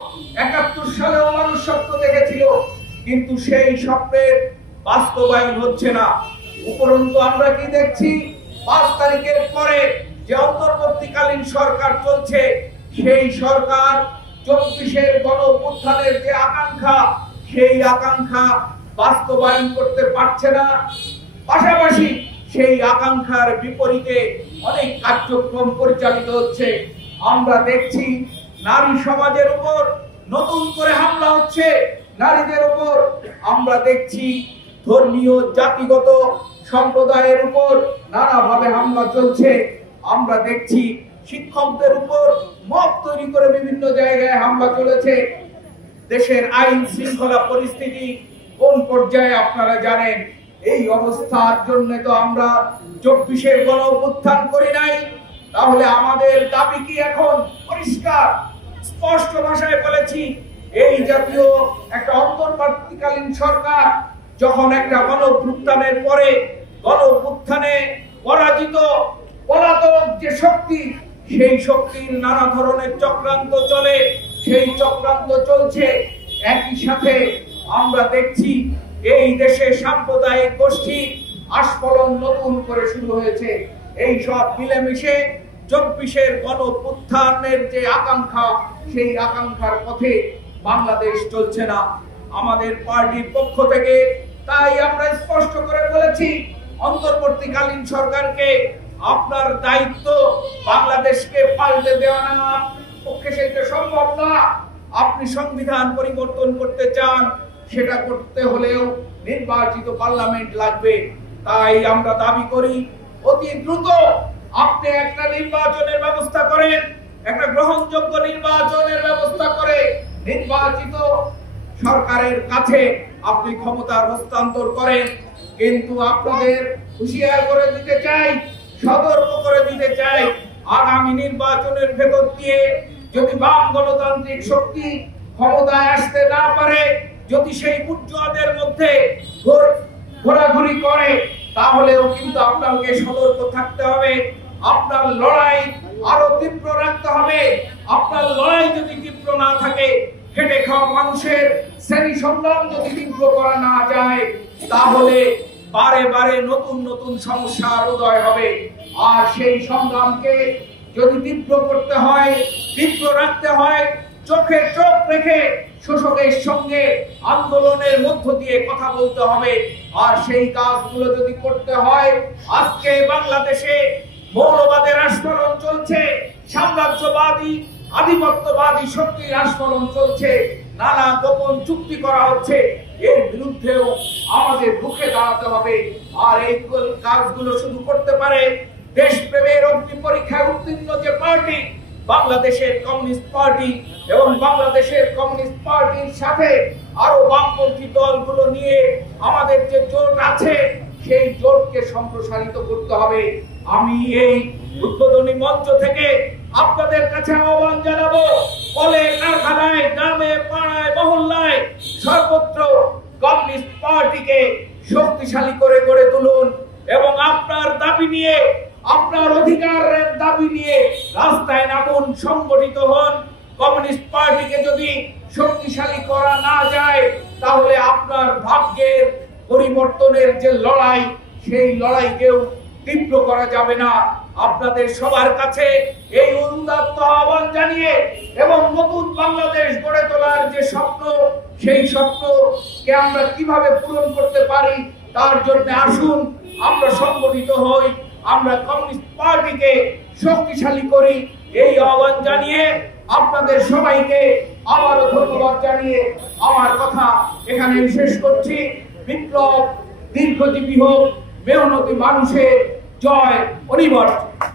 71 সালেও মানুষ স্বপ্ন দেখেছিল, কিন্তু সেই স্বপ্নের বাস্তবায়ন হচ্ছে না। উপরন্তু আমরা কি দেখছি, 5 তারিখের পরে যে অন্তর্বর্তীকালীন সরকার চলছে, সেই সরকার 24-এর গণঅভ্যুত্থানের যে আকাঙ্ক্ষা, সেই আকাঙ্ক্ষা বাস্তবায়ন করতে পারছে না। পাশাপাশি সেই আকাঙ্ক্ষার বিপরীতে অনেক কার্যক্রম পরিচালিত হচ্ছে। আমরা দেখছি নারী সমাজের উপর নতুন করে হামলা হচ্ছে, নারীদের উপর। আমরা দেখছি ধর্মীয় জাতিগত সম্প্রদায়ের উপর নানাভাবে হামলা চলছে। আমরা দেখছি শিক্ষকদের উপর মব তৈরি করে বিভিন্ন জায়গায় হামলা চলেছে। দেশের আইন শৃঙ্খলা পরিস্থিতি কোন পর্যায়ে আপনারা জানেন। এই অবস্থার জন্য তো আমরা 24-এর গণঅভ্যুত্থান করি নাই। তাহলে আমাদের দাবি কি এখন পরিষ্কার, স্পষ্ট ভাষায় বলেছি, এই জাতীয় একটা অন্তর্বর্তীকালীন সরকার যখন একটা গণঅভ্যুত্থানের পরে গণঅভ্যুত্থানে পরাজিত পলাতক যে শক্তি, সেই শক্তির নানা ধরনের চক্রান্ত চলে, সেই চক্রান্ত চলছে। একই সাথে আমরা দেখছি এই দেশে সাম্প্রদায়িক গোষ্ঠী আস্ফলন নতুন করে শুরু হয়েছে। এই সব মিলেমিশে 24-এর গণঅভ্যুত্থানের যে আকাঙ্ক্ষা, সেই আকাঙ্ক্ষার পথে বাংলাদেশ চলছে না। আমাদের পার্টির পক্ষ থেকে তাই আমরা স্পষ্ট করে বলেছি, অন্তর্বর্তীকালীন সরকারকে আপনার দায়িত্ব বাংলাদেশকে পাল্টে দেওয়া না, পক্ষে সেটা সম্ভব না। আপনি সংবিধান পরিবর্তন করতে চান, সেটা করতে হলেও নির্বাচিত পার্লামেন্ট লাগবে। তাই আমরা দাবি করি অতি দ্রুত আপনি একটা নির্বাচনের ব্যবস্থা করেন, একটা গ্রহণযোগ্য নির্বাচনের ব্যবস্থা করে নির্বাচিত সরকারের কাছে আপনি ক্ষমতার হস্তান্তর করেন। কিন্তু আপনাদের হুঁশিয়ার করে দিতে চাই, সতর্ক করে দিতে চাই, আগামী নির্বাচনের ভেতর দিয়ে যদি বাম গণতান্ত্রিক শক্তি ক্ষমতায় আসতে না পারে, যদি সেই বুর্জোয়াদের মধ্যে ঘোরাঘুরি করে, তাহলেও কিন্তু আপনাকে সতর্ক থাকতে হবে। আপনার লড়াই আরো তীব্র রাখতে হবে। আপনার লড়াই যদি তীব্র না থাকে, খেটে খাওয়া মানুষের শ্রেণী সংগ্রাম যদি তীব্র করা না যায়, তাহলে বারে বারে নতুন নতুন সমস্যার উদয় হবে। আর সেই সংগ্রামকে যদি তীব্র করতে হয়, তীব্র রাখতে হয়, চোখে চোখ রেখে শোষকের সঙ্গে আন্দোলনের মধ্য দিয়ে কথা বলতে হবে। আর সেই কাজগুলো যদি করতে হয়, আজকে বাংলাদেশে মৌলবাদের আস্ফলন চলছে, সাম্রাজ্যবাদী আধিপত্যবাদী শক্তির আস্ফলন চলছে, নানা গোপন চুক্তি করা হচ্ছে। এর বিরুদ্ধেও আমাদের রুখে দাঁড়াতে হবে। আর এই কাজগুলো শুধু করতে পারে দেশপ্রেমের অগ্নি পরীক্ষায় উত্তীর্ণ যে পার্টি, বাংলাদেশের কমিউনিস্ট পার্টি, এবং বাংলাদেশের কমিউনিস্ট পার্টির সাথে আরো বামপন্থী দলগুলো নিয়ে আমাদের যে জোট আছে, সেই জোটকে সম্প্রসারিত করতে হবে। আমি এই উদ্বোধনী মঞ্চ থেকে আপনাদের কাছে আহ্বান জানাবো, কলে কারখানায়, গ্রামে, পাড়ায়, মহল্লায় সর্বত্র কমিউনিস্ট পার্টিকে শক্তিশালী করে গড়ে তুলুন এবং আপনার দাবি নিয়ে, আপনার অধিকারের দাবি নিয়ে রাস্তায় নামুন, সংগঠিত হন। কমিউনিস্ট পার্টিকে যদি শক্তিশালী করা না যায়, তাহলে আপনার ভাগ্যের পরিবর্তনের যে লড়াই, সেই লড়াইকেও তীব্র করা যাবে না। আপনাদের সবার কাছে এই উদাত্ত আহ্বান জানিয়ে এবং নতুন বাংলাদেশ গড়ে তোলার যে স্বপ্ন, সেই স্বপ্নকে আমরা কিভাবে পূরণ করতে পারি, তার জন্য আসুন আমরা সংগঠিত হই, আমরা কমিউনিস্ট পার্টিকে শক্তিশালী করি। এই আহ্বান জানিয়ে আপনাদের সবাইকে আবারও ধন্যবাদ জানিয়ে আমার কথা এখানে শেষ করছি। বিপ্লব দীর্ঘজীবী হোক, মেহনতি মানুষের জয় অনিবার্য।